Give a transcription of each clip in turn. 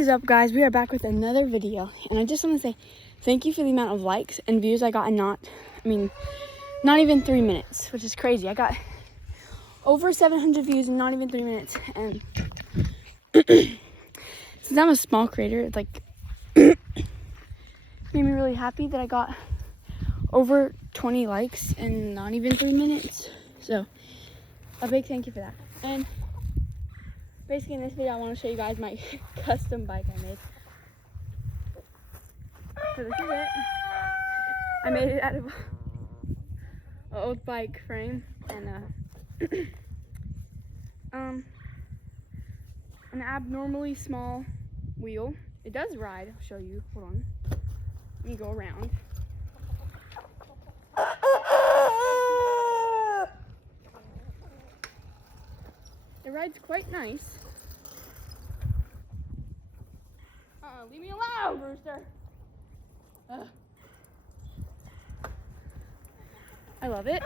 What is up, guys? We are back with another video, and I just want to say thank you for the amount of likes and views I got in not even 3 minutes, which is crazy. I got over 700 views in not even 3 minutes, and since I'm a small creator, it's like made me really happy that I got over 20 likes in not even 3 minutes. So a big thank you for that. And basically in this video I want to show you guys my custom bike I made. So this is it. I made it out of an old bike frame and an abnormally small wheel. It does ride. I'll show you. Hold on. Let me go around. It rides quite nice. Leave me alone, Rooster. I love it.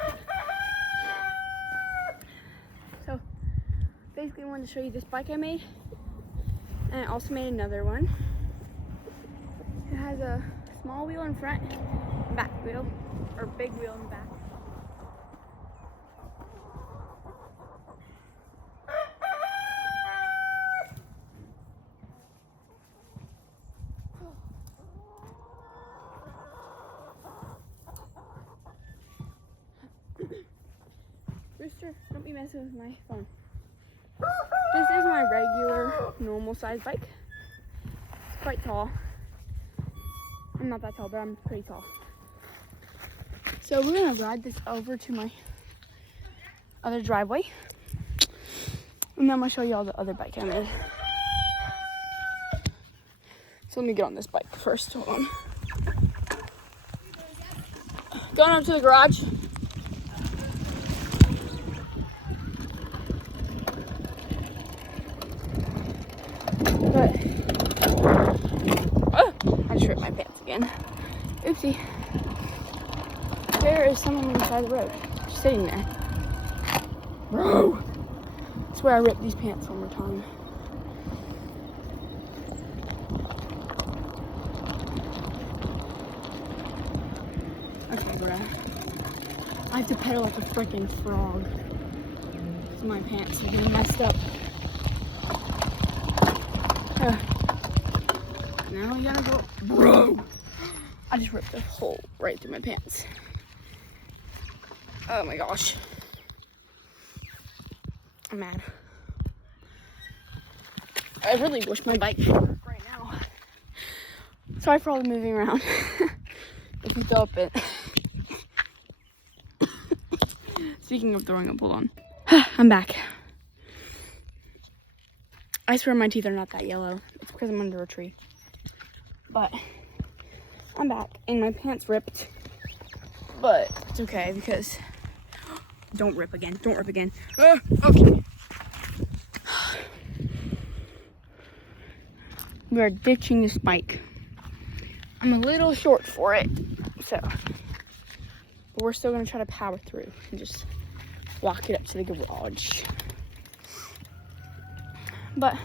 So, basically I wanted to show you this bike I made. And I also made another one. It has a small wheel in front, back wheel, or big wheel in back. Rooster, don't be messing with my phone. This is my regular, normal size bike. It's quite tall. I'm not that tall, but I'm pretty tall. So we're gonna ride this over to my other driveway. And then I'm gonna show you all the other bike I made. So let me get on this bike first, hold on. Going up to the garage. I just ripped my pants again. Oopsie. There is someone on the side of the road, just sitting there. Bro! I swear I ripped these pants one more time. Okay, bro. I have to pedal like a freaking frog. So my pants are getting messed up. Now we gotta go. Bro! I just ripped a hole right through my pants. Oh my gosh. I'm mad. I really wish my bike would work right now. Sorry for all the moving around. If you throw up it. Speaking of throwing up, hold on. I'm back. I swear my teeth are not that yellow. It's because I'm under a tree. But I'm back and my pants ripped. But it's okay because don't rip again. Don't rip again. Okay. We are ditching this bike. I'm a little short for it, so but we're still gonna try to power through and just walk it up to the garage. But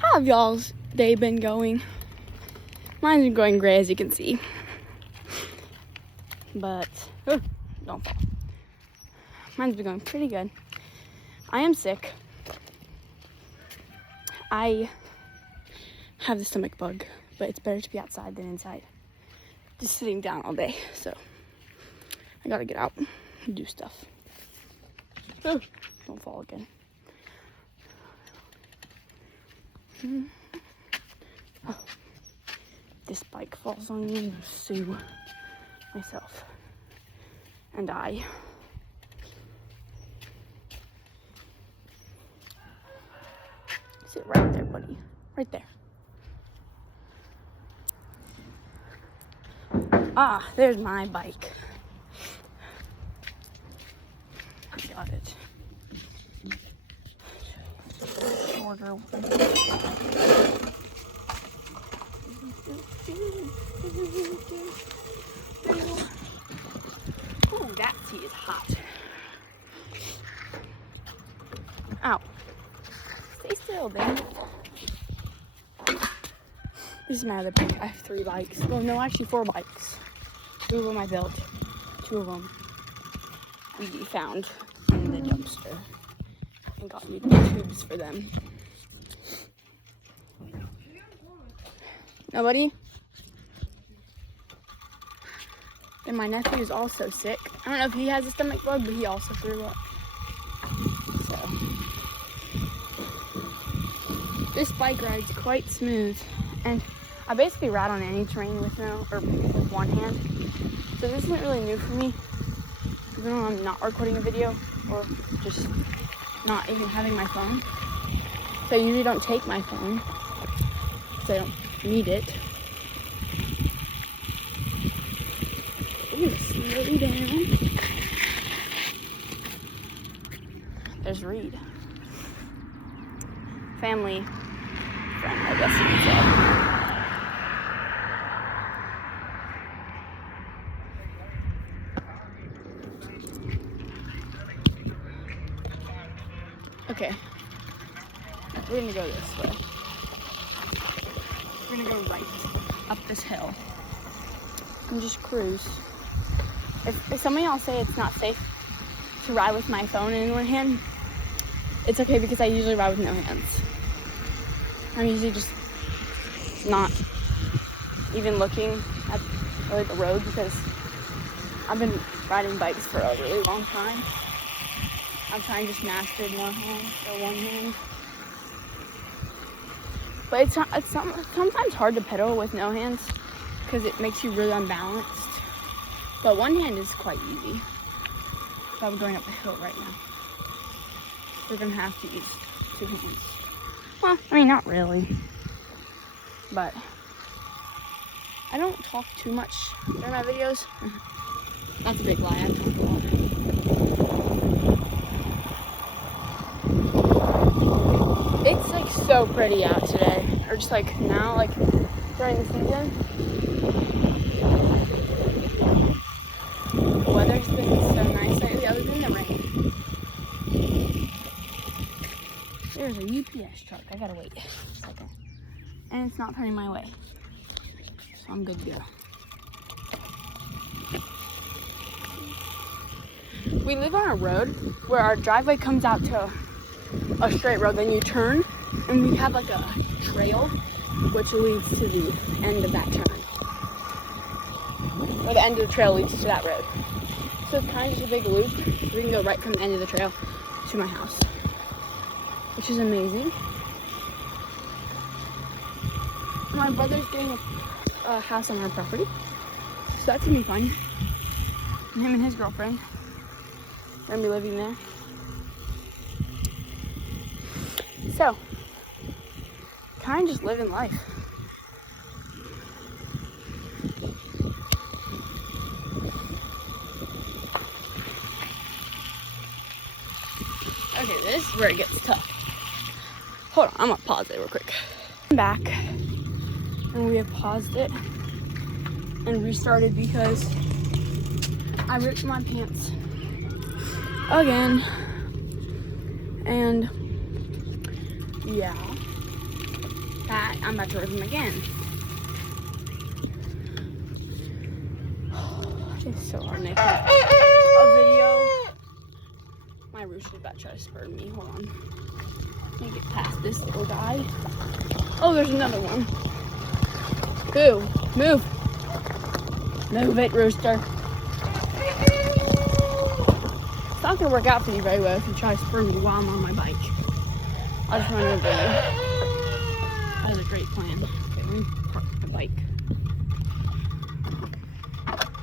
how have y'all's day been going? Mine's been going great, as you can see. But don't fall. Mine's been going pretty good. I am sick. I have the stomach bug, but it's better to be outside than inside. Just sitting down all day, so I gotta get out and do stuff. Don't fall again. Oh, this bike falls on me, and sue myself and I. Sit right there, buddy. Right there. Ah, there's my bike. I got it. Shorter one. Oh, that tea is hot. Ow. Stay still, baby. This is my other bike. I have 3 bikes. Well, no, actually 4 bikes. 2 of them I built. 2 of them we found in the dumpster and got new tubes for them. Nobody? And my nephew is also sick. I don't know if he has a stomach bug, but he also threw up. So this bike ride's quite smooth, and I basically ride on any terrain with one hand. So this isn't really new for me, even though I'm not recording a video or just not even having my phone. So I usually don't take my phone because I don't need it. I'm gonna slow down. There's Reed. Family friend, I guess you could say. Okay, we're gonna go this way. We're gonna go right up this hill and just cruise. If some of y'all say it's not safe to ride with my phone in one hand, it's okay because I usually ride with no hands. I'm usually just not even looking at the road because I've been riding bikes for a really long time. I'm trying to just master one hand. But it's sometimes hard to pedal with no hands because it makes you really unbalanced. But one hand is quite easy. So I'm going up a hill right now. We're gonna have to use 2 hands. Well, I mean, not really. But I don't talk too much during my videos. That's a big lie, I talk a lot. It's like so pretty out today, or just like now, like during the season. The weather's been so nice lately, other than the rain. There's a UPS truck. I gotta wait a second, and it's not turning my way, so I'm good to go. We live on a road where our driveway comes out to a straight road, then you turn, and we have like a trail which leads to the end of that turn, or the end of the trail leads to that road. So it's kind of just a big loop. We can go right from the end of the trail to my house, which is amazing. My brother's getting a house on our property, so that's gonna be fun. And him and his girlfriend are gonna be living there. So, kind of just living life. Okay, this is where it gets tough. Hold on, I'm gonna pause it real quick. I'm back, and we have paused it and restarted because I ripped my pants again, and yeah, that I'm about to rip them again. It's so hard to make a video. My rooster's about to try to spur me. Hold on. Let me get past this little guy. Oh, there's another one. Boo. Move. Move it, rooster. It's not going to work out for you very well if you try to spur me while I'm on my bike. I just wanted to video. That is a great plan. Okay, let me park the bike.